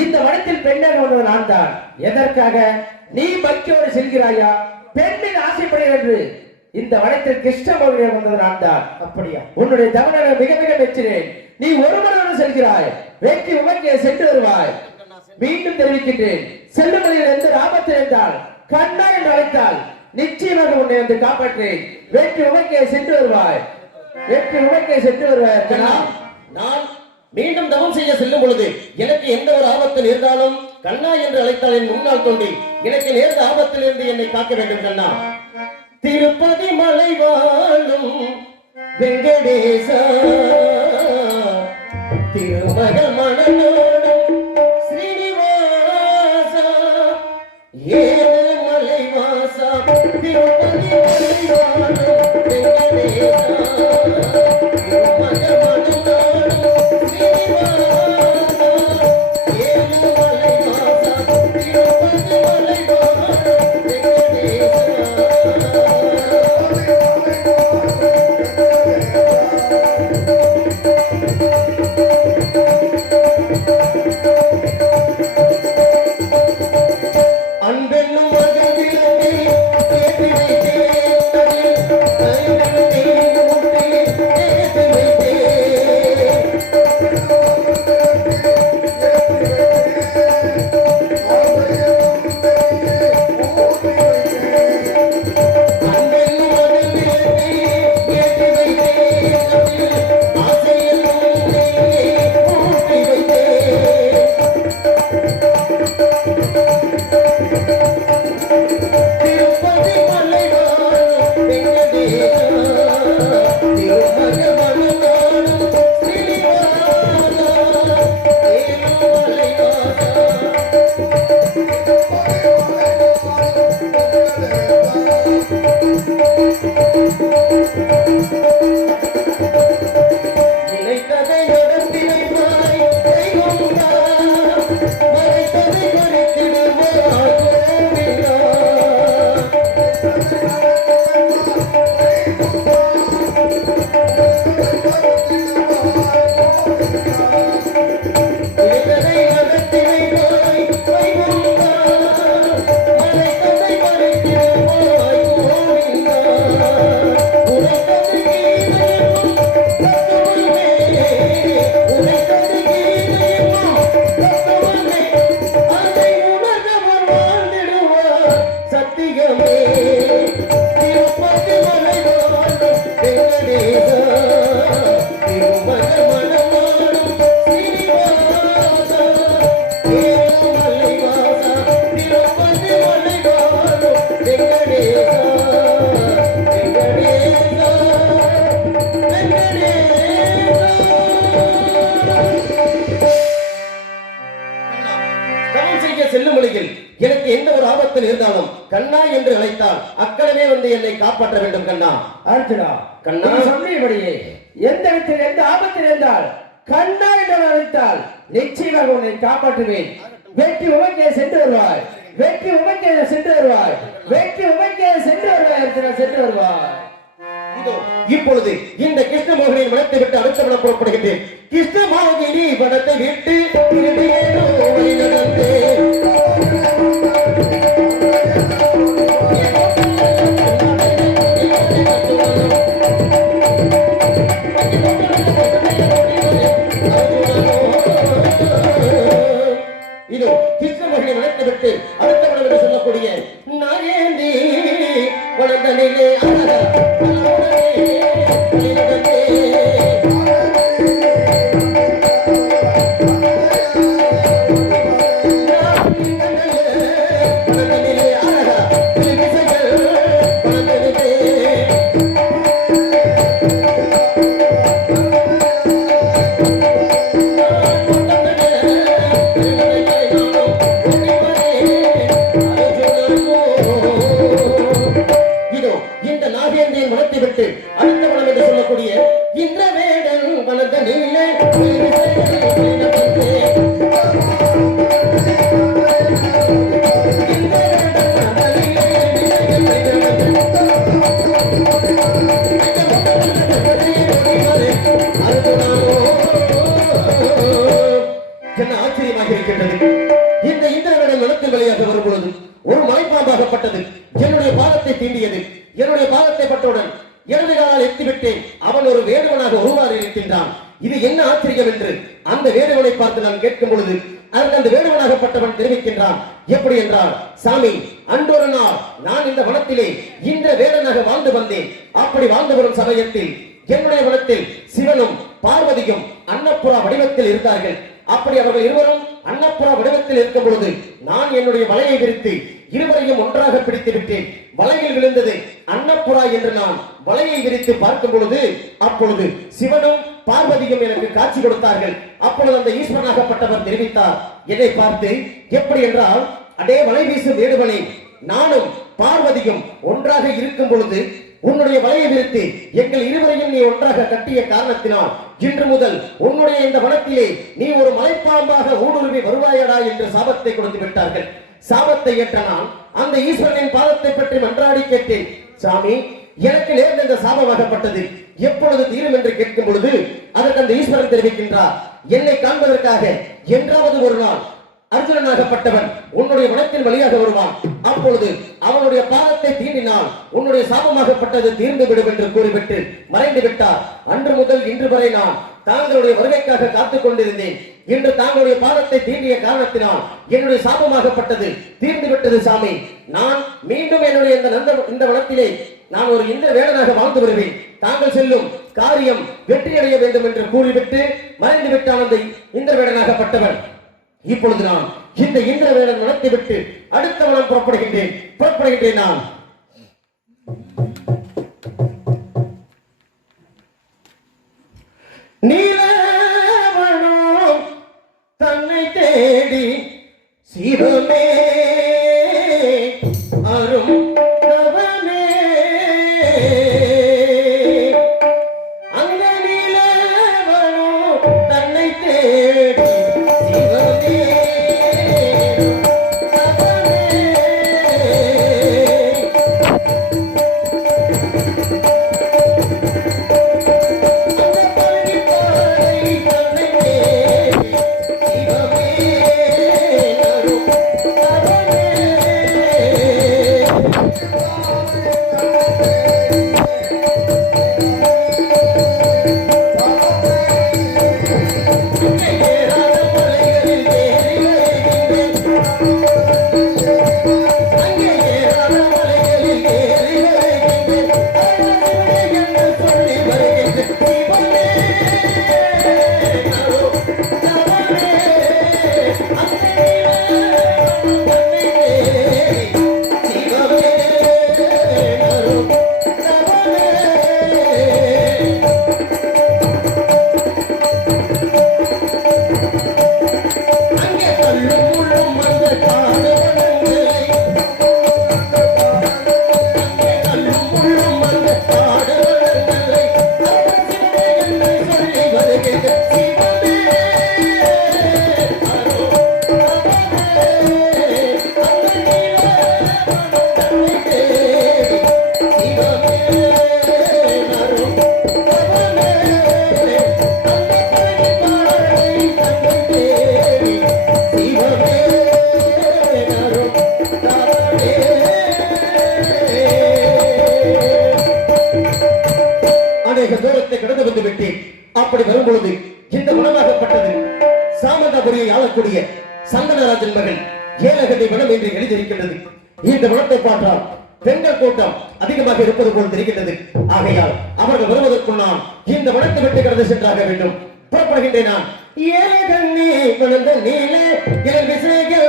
இந்த வனத்தில் பெண்ணாக வந்தது நான் தான். எதற்காக நீ பக்தியோடு செல்கிறாயா? பெண்ணின் ஆசைப்படைய என்று இந்த வனத்தில் கிருஷ்ணமோகனிடம் வந்தது நான் தான். அப்படியா? உன்னுடைய தவணை மிக மிக மெச்சினேன். நீ ஒரு மனதுடன் செல்கிறாய், வெற்றி உமக்கே சென்று வருவாய். மீண்டும் தெரிவிக்கின்றேன், செல்லும் வழியில் எந்த ஆபத்து இருந்தால் கண்ணா என்று அழைத்தால் நிச்சயமாக உன்னை வந்து காப்பாற்றேன். வெற்றி உமக்கே சென்று வருவாய், வெற்றி உமக்கே சென்று வருவாய். நான் மீண்டும் தவம் செய்ய செல்லும் பொழுது எனக்கு எந்த ஒரு ஆபத்தில் இருந்தாலும் கண்ணா என்று அழைத்தால் என் முன்னால் தோன்றி எனக்கு நேர்ந்த ஆபத்தில் இருந்து என்னை காக்க வேண்டும் கண்ணா. திருப்பதி மலை வாழும் வெங்கடேசா, திருமகள் மணலோடும் ஸ்ரீனிவாசா, ஏழு மலை வாசா, திருப்பதி மலை வாழும் வெங்கடேசா, திருமகள் மணலோடும் எனக்கு எந்த ஒரு ஆபத்தில் இருந்தாலும் கண்ணா என்று அழைத்தால் அக்கடமே வந்து என்னை காப்பாற்ற வேண்டும் கண்ணா. அர்ஜுனா, கண்ணா சொன்னபடியே எந்த இடத்தில் எந்த ஆபத்தில் இருந்தால் கண்ணா என்று அழைத்தால் நிச்சயமாக உன்னை காப்பாற்றுவேன். வெற்றி உமக்கே சென்று வருவாய், வெற்றி உமக்கே சென்று வருவாய், வெற்றி உமக்கே சென்று வருவாய். அர்ஜுனா சென்று வருவாய். இப்பொழுது இந்த கிருஷ்ணமோகனின் மனத்தை விட்டு அடுத்த மனம் புறப்படுகின்றேன். கிருஷ்ணமோகினி வனத்தை விட்டு நடந்தே இதோ கிருஷ்ணமோகனை வளர்த்து விட்டு அடுத்த மனம் என்று சொல்லக்கூடிய நாயேந்தி வளர்ந்த நிலை என்னுடைய பாதத்தை பட்டவுடன் இடது காலால் எத்திவிட்டேன். அவன் ஒரு வேடுவனாக உருவாறி இருக்கின்றான். இது என்ன ஆச்சரியம் என்று அந்த வேடுவனை பார்த்து நான் கேட்கும் பொழுது அதற்கு அந்த வேடுவனாகப்பட்டவன் தெரிவிக்கின்றான். எப்படி என்றால், சாமி, அன்றொரு நாள் நான் இந்த வனத்திலே இந்த வேடனாக வாழ்ந்து வந்தேன். அப்படி வாழ்ந்து வரும் சமயத்தில் என்னுடைய வனத்தில் சிவனும் பார்வதியும் அன்னப்புறா வடிவத்தில் இருந்தார்கள். அப்படி அவர்கள் இருவரும் அன்னப்புறா வடிவத்தில் இருக்கும் பொழுது நான் என்னுடைய வலையை விரித்து இருவரையும் ஒன்றாக பிடித்து விட்டேன். வலையில் விழுந்தது அன்னப்புறா என்று நான் வலையை விரித்து பார்க்கும் பொழுது அப்பொழுது சிவனும் பார்வதியும் எனக்கு காட்சி கொடுத்தார்கள். அப்பொழுது அந்த ஈஸ்வரனாகப்பட்டவர் தெரிவித்தார் என்னை பார்த்து, எப்படி என்றால், அடே வலை வீசும் வேடுவனே, நானும் பார்வதியும் ஒன்றாக இருக்கும் பொழுது உன்னுடைய வலையை விரித்து எங்கள் இருவரையும் நீ ஒன்றாக கட்டிய காரணத்தினால் இன்று முதல் உன்னுடைய இந்த வனத்திலே நீ ஒரு மலைப்பாம்பாக ஊடுருவி வருவாயடா என்று சாபத்தை கொடுத்து விட்டார்கள். சாபத்தை ஏற்ற நான் அந்த ஈஸ்வரனின் பாதத்தை பற்றி மன்றாடி கேட்டேன். சாமி, எனக்கு நேர்ந்த இந்த சாபமாகப்பட்டது எப்பொழுது தீரும் என்று கேட்கும் பொழுது அதற்கு அந்த ஈஸ்வரன் தெரிவிக்கின்றார், என்னை காண்பதற்காக என்றாவது ஒரு நாள் அர்ஜுனனாகப்பட்டவன் உன்னுடைய வனத்தின் வழியாக வருவான். அப்பொழுது அவனுடைய பாதத்தை தீண்டினால் உன்னுடைய சாபமாகப்பட்டது தீர்ந்து விடும் என்று கூறிவிட்டு மறைந்து விட்டார். அன்று முதல் இன்று வரை நான் தாங்களுடைய வருகைக்காக காத்துக் கொண்டிருந்தேன். இன்று தாங்களுடைய பாதத்தை தீண்டிய காரணத்தினால் என்னுடைய சாபமாகப்பட்டது தீர்ந்து விட்டது. சாமி, நான் மீண்டும் என்னுடைய இந்த வனத்திலே நான் ஒரு இந்த வேடனாக வாழ்ந்து வருவேன். தாங்கள் செல்லும் காரியம் வெற்றியடைய வேண்டும் என்று கூறிவிட்டு மறைந்து விட்டான் அந்த இந்த வேடனாகப்பட்டவன். இப்பொழுது நான் இந்த இந்திரவேலன் வனத்தை விட்டு அடுத்த வனம் புறப்படுகின்றேன் நான். நீலவனம் தன்னை தேடி சிவமே அரும் நவமே, அந்த நீலவனம் தன்னை தேடி கடந்து வந்து விட்டேன். அப்படி வரும் பொழுது இந்த வனமாகப்பட்டது சாமந்தாபுரியை ஆளக்கூடிய சந்தனராஜன் மகன் ஏலகதை வனம் என்று எழுதியிருக்கின்றது. இந்த வனத்தை பார்த்தால் பெண்கள் கூட்டம் அதிகமாக இருப்பது போல் தெரிகின்றது. ஆகையால் அவர்கள் வருவதற்குள் நான் இந்த வனத்தை விட்டு கடந்து சென்றாக வேண்டும். புறப்படுகின்றேன் நான். ஏலகண்ணி வளர்ந்த நீலே இளம் விசைகள்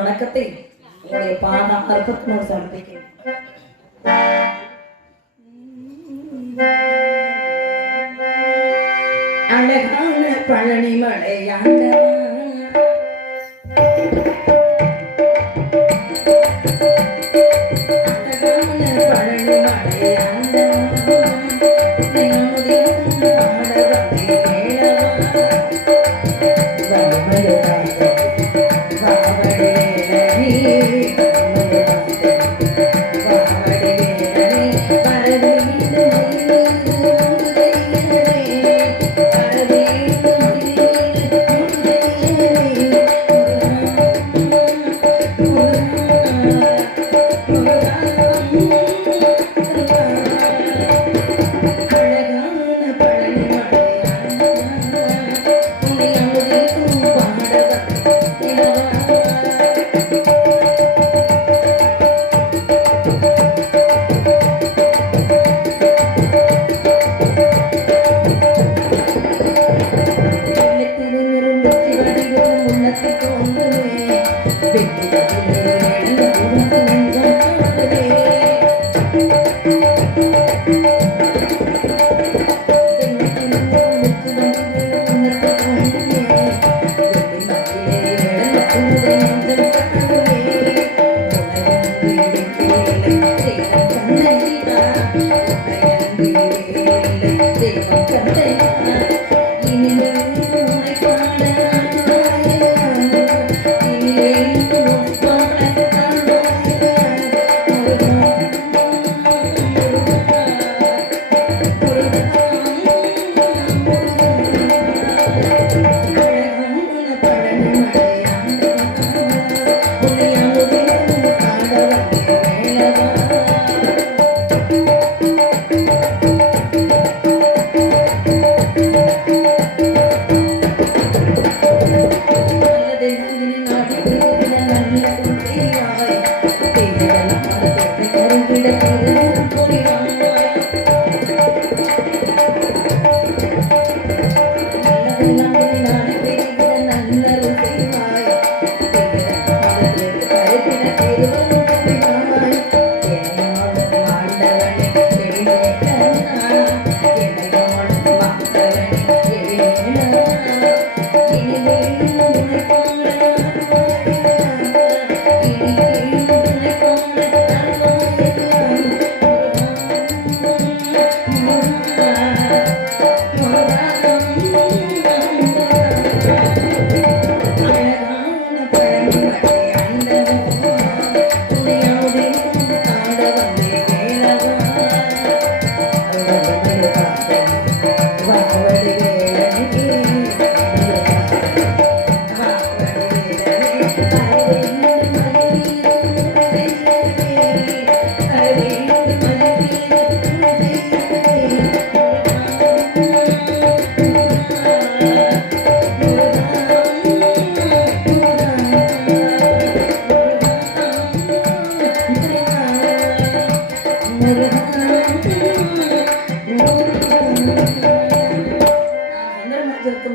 வணக்கத்தை உங்களுடைய பாத அர்ப்பணம் சமர்ப்பிக்கிறேன். அழகான பழனி மலையாண்ட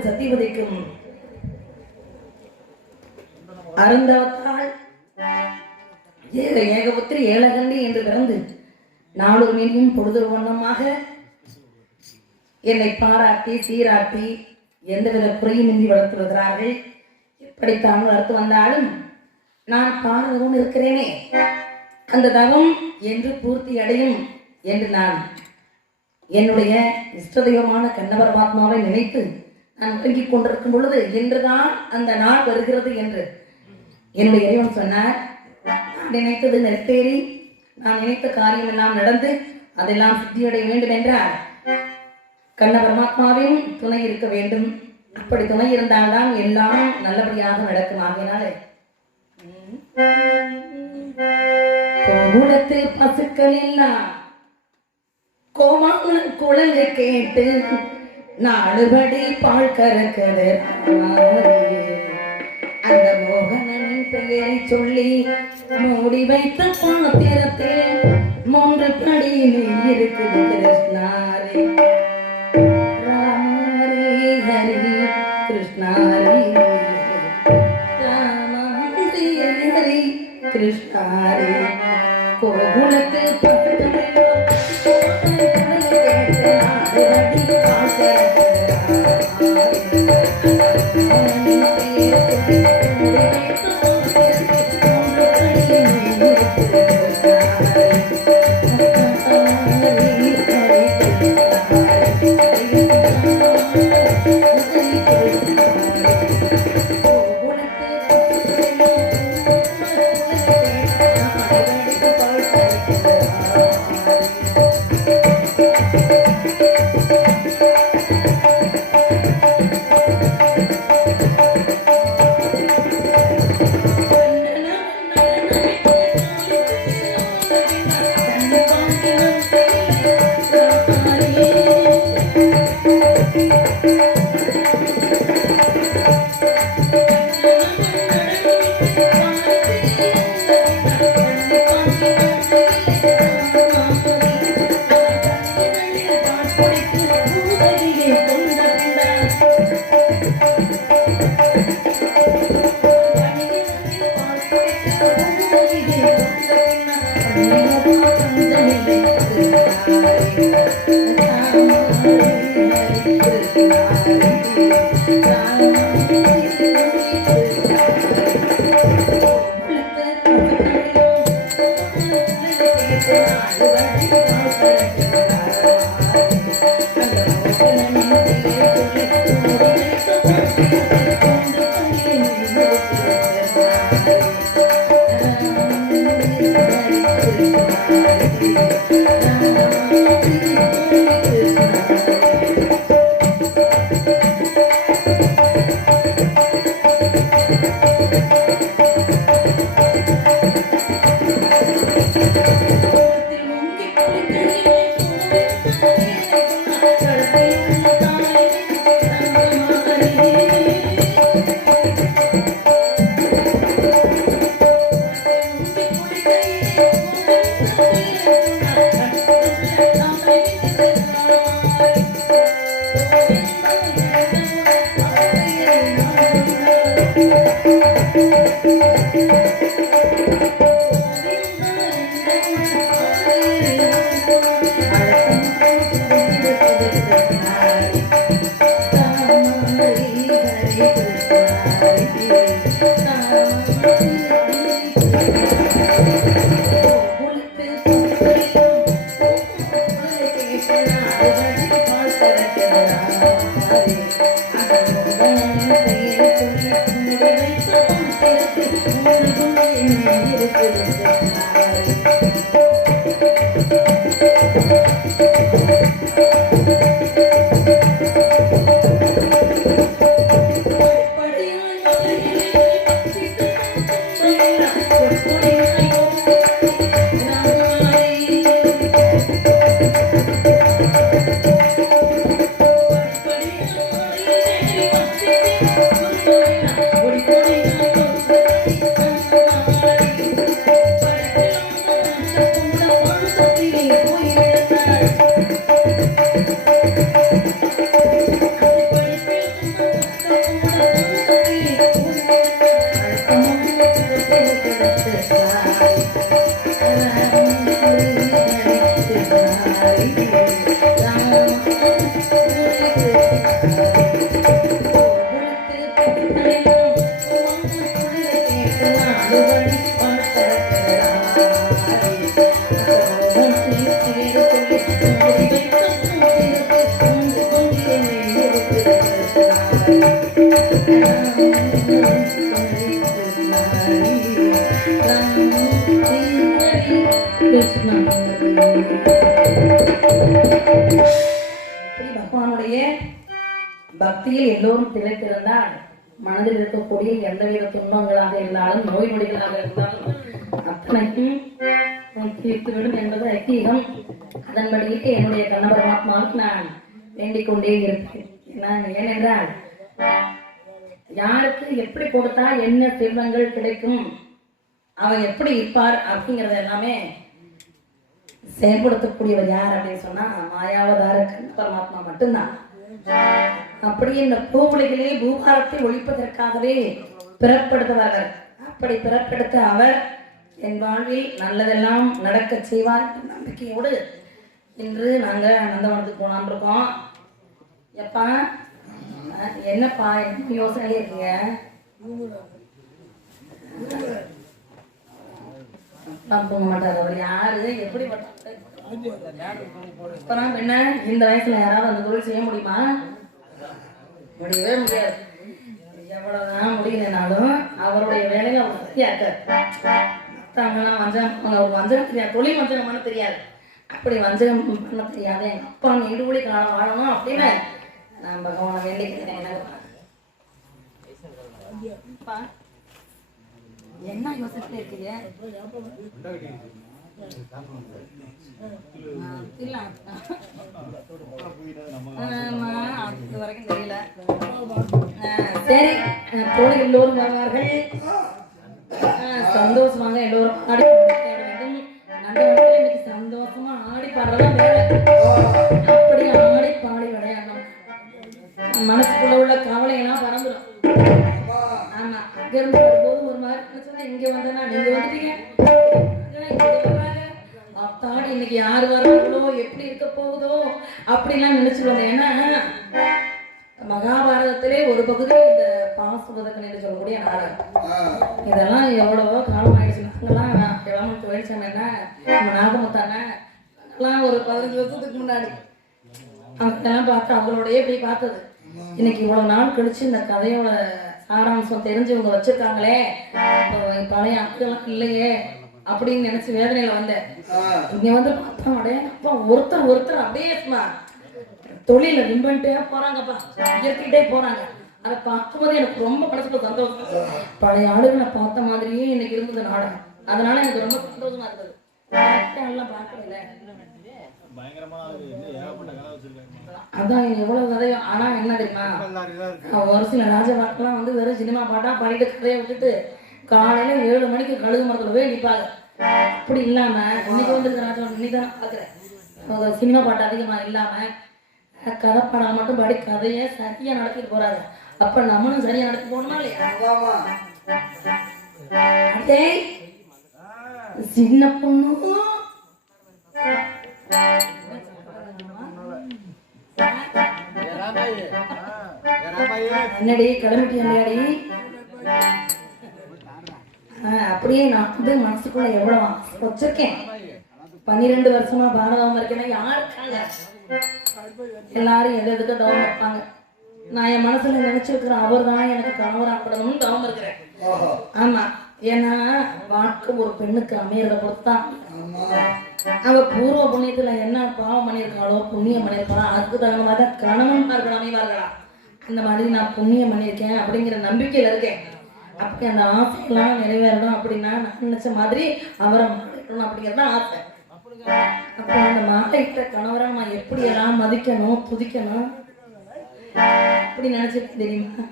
சத்தியவதிக்கும் அருந்தவத்தால் ஏகபுத்திரி ஏழகண்டி என்று பிறந்து நாடு மீண்டும் பொழுதொரு வண்ணமாக என்னை பாராட்டி சீராட்டி எந்தவித குறையுமின்றி வளர்த்து வருகிறார்கள். எப்படித்தான் வளர்த்து வந்தாலும் நான் பாரதவும் இருக்கிறேனே, அந்த தவம் என்று பூர்த்தி அடையும் என்று நான் என்னுடைய இஷ்டதெய்வமான கண்ணபரமாத்மாவை நினைத்து நான் உறங்கிக் கொண்டிருக்கும் பொழுது என்றுதான் அந்த நாள் வருகிறது என்று என்னுடைய இறைவன் சொன்னார். நான் நினைத்தது நிறைவேறி நான் நினைத்த காரியம் எல்லாம் நடந்து அதெல்லாம் சித்தியடைய வேண்டும் என்றால் கண்ண பரமாத்மாவின் துணை இருக்க வேண்டும். அப்படி துணை இருந்தால்தான் எல்லாம் நல்லபடியாக நடக்கும். ஆகினாலே கோகுலத்து பசுக்கள் எல்லாம் கோமாளன் குழலை கேட்டு நாடுபடி பால் கறக்கது. அந்த மோகனனின் பெயரை சொல்லி மூடி வைத்த பாத்திரத்தில் 3 படி நெய் இருக்குது. கிருஷ்ணாரே ராமரே ஹரி கிருஷ்ணாரே ராமரே ஹரி கிருஷ்ணாரே கோகுலத்து பகவானுடைய பக்தியில் எல்லோரும் திளைத்திருந்தால் மனதில் இருக்கக்கூடிய எந்தவித துன்பங்களாக இருந்தாலும் நோய் நொடிகளாக இருந்தாலும் அத்தனைக்கும் தீர்த்துவிடும் என்பது ஐதீகம். அதன்படியே என்னுடைய கண்ண பரமாத்மாவுக்கு நான் வேண்டிக் கொண்டே இருப்பேன். ஏனென்றால் யாருக்கு எப்படி கொடுத்தா என்ன செல்வங்கள் கிடைக்கும், அவர் எப்படி இருப்பார் அப்படிங்கறது எல்லாமே செயல்படுத்தக்கூடியவர் யார் அப்படின்னு சொன்னா மாயாவதார கண்ண பரமாத்மா மட்டும்தான். அப்படி இந்த பூவுலகிலே பூபாரத்தை ஒழிப்பதற்காகவே பிறப்படுத்துவார்கள். அப்படி பிறப்படுத்த அவர் என் வாழ்வில் நல்லதெல்லாம் நடக்க செய்வார் என்ற நம்பிக்கையோடு இன்று நாங்க நந்தவனத்துக்கு போனான் இருக்கோம். எப்பா என்னப்பா என்ன யோசனை இருக்கீங்க? போக மாட்டார் அவர் யாரு எப்படி என்ன இந்த வயசுல யாராவது அந்த தொழில் செய்ய முடியுமா? முடியவே முடியாது. எவ்வளவுதான் முடியலனாலும் அவருடைய வேலையை அவர் சத்தியாக்கலாம் வஞ்சகம் தெரியாது, தொழில் வஞ்சகம் பண்ண தெரியாது. அப்படி வஞ்சகம் பண்ண தெரியாது. எங்க அப்பா நீடுபடி காலம் வாழணும் அப்படின்னு நான் பகவானை வேண்டிக்கிறேன். என்ன யோசிச்சுட்டு இருக்கீங்க? அது வரைக்கும் தெரியல. சரி, தோழி எல்லோரும் வருவார்கள். சந்தோஷமாக எல்லோரும் ஆடி வேண்டும். நந்தவனத்தில் இன்னைக்கு சந்தோஷமா ஆடி பாடுறதெல்லாம் வேற. அப்படி ஆடி பாடி விளையாடணும். மனசுக்குள்ள உள்ள கவலையெல்லாம் பறந்துடும். ஆமா, அங்க இருந்து வரும்போது ஒரு மாதிரி பிரச்சனை, இங்க வந்தா நீங்க வந்துட்டீங்க, இங்க வர்றாங்க இன்னைக்கு யார் வர்றாங்களோ எப்படி இருக்க போகுதோ அப்படிலாம் நினைச்சிட்டு வந்தேன். ஏன்னா மகாபாரதத்திலே ஒரு பகுதி இந்த பாசுபதக்கன் என்று சொல்லக்கூடிய நாடகம். இதெல்லாம் எவ்வளவோ காலம் ஆயிடுச்சு. நாங்கெல்லாம் கிளம்பி வெளிச்சோம்னா நம்ம நாகமுத்தானே எல்லாம் ஒரு 15 வருஷத்துக்கு முன்னாடி அவங்கெல்லாம் பார்த்து அவங்களோடய இப்படி பார்த்தது. இன்னைக்கு இவ்வளவு நாள் கழிச்சு இந்த கதையோட சாராம்சம் தெரிஞ்சவங்க வச்சிருக்காங்களே, பழைய ஆட்கள்லாம் இல்லையே அப்படின்னு நினைச்சு வேதனையில வந்தேன். இங்க வந்து பார்த்தா அடையே அப்பா ஒருத்தர் அப்படியே தொழில நிம்பன்ட்டே போறாங்கப்பா, இயற்கிட்டே போறாங்க. அதை பார்க்கும்போது எனக்கு ரொம்ப மனசுக்கு சந்தோஷம். பழைய ஆளுகளை பார்த்த மாதிரியே இன்னைக்கு இருந்தது நாடகம். அதனால எனக்கு ரொம்ப சந்தோஷமா இருந்தது. எல்லாம் பார்க்கல அதான் எவ்வளவு கதையோ. ஆனா என்ன தெரியுமா, ஒரு சில ராஜ பாட்டெல்லாம் வந்து வெறும் சினிமா பாட்டா பாடிட்டு கதையை விட்டுட்டு காலையில 7 மணிக்கு கழுகு மரத்துல போய் நிற்பாங்க. அப்படி இல்லாம இன்னைக்கு வந்து ராஜா இன்னைக்குதான் பாக்குறேன், சினிமா பாட்டு அதிகமா இல்லாம கதை பாடம் மட்டும் பாடி கதையை சரியா நடத்திட்டு போறாங்க. அப்ப நம்மளும் சரியா நடத்தி போகணுமா இல்லையா? சின்ன பொண்ணு என்னடி கிளம்பிட்டியாடி? அப்படியே நான் வந்து மனசுக்குள்ள எவ்வளவு வச்சிருக்கேன். 12 வருஷமா பாரதம் இருக்கேன்னா யாருக்காங்க எல்லாரும் எதுக்கு தவம் வைப்பாங்க. நான் என் மனசுல நினைச்சிருக்கிறேன் அவர் தான் எனக்கு கணவராகப்படணும்னு தவம் இருக்கிறேன். ஆமா, ஏன்னா வாழ்க்கை ஒரு பெண்ணுக்கு அமையறத பொறுத்தான். அவ பூர்வ புண்ணியத்துல என்ன பாவம் பண்ணியிருக்காளோ புண்ணியம் பண்ணியிருக்காளோ அதுக்கு தகுந்த மாதிரி கணவன்மார்கள் அமைவார்களா. இந்த மாதிரி நான் புண்ணியம் பண்ணியிருக்கேன் அப்படிங்கிற நம்பிக்கையில இருக்கேன். அப்படி அந்த ஆசையெல்லாம் நிறைவேறணும் அப்படின்னா நான் நினைச்ச மாதிரி அவரை மாறிக்கணும் அப்படிங்கிறது ஆசை. அப்போ அந்த மாலையிட்ட கணவரை நான் எப்படி எல்லாம் மதிக்கணும் துதிக்கணும் அப்படி நினைச்சிருக்கேன் தெரியுமா?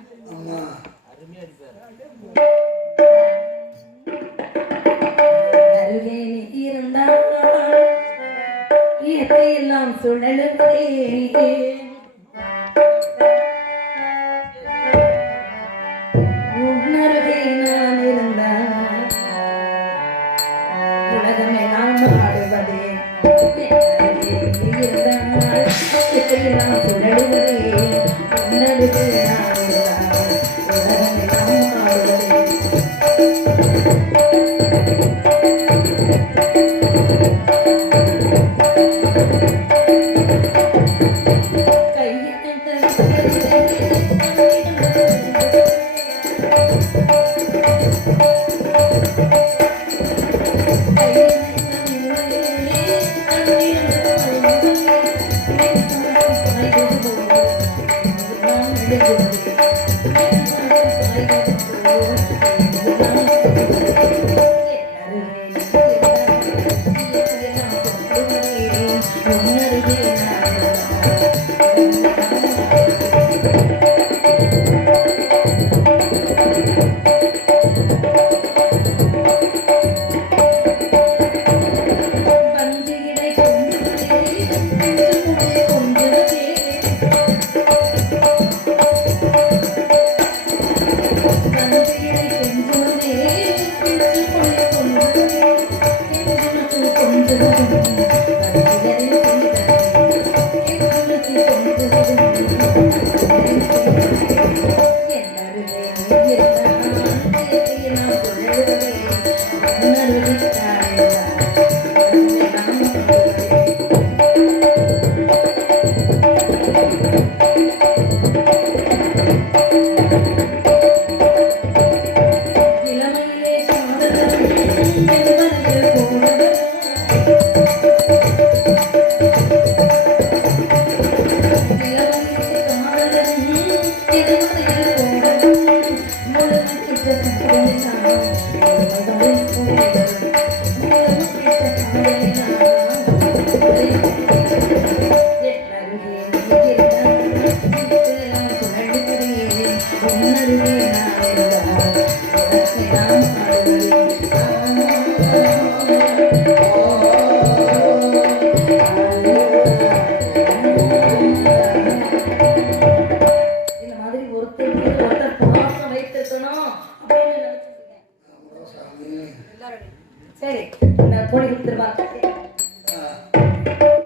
அருகே நீ இருந்தால் இயற்கையெல்லாம் சுழலுதே. உன்னருகே நான் இருந்தால் உலகமே நான் ஆடுவதே. இருந்தால் இயற்கையெல்லாம் சுழலுதே. உன்னருகே நான் இருந்தால் உலகமே நாம் ஆடுவதே. Thank you.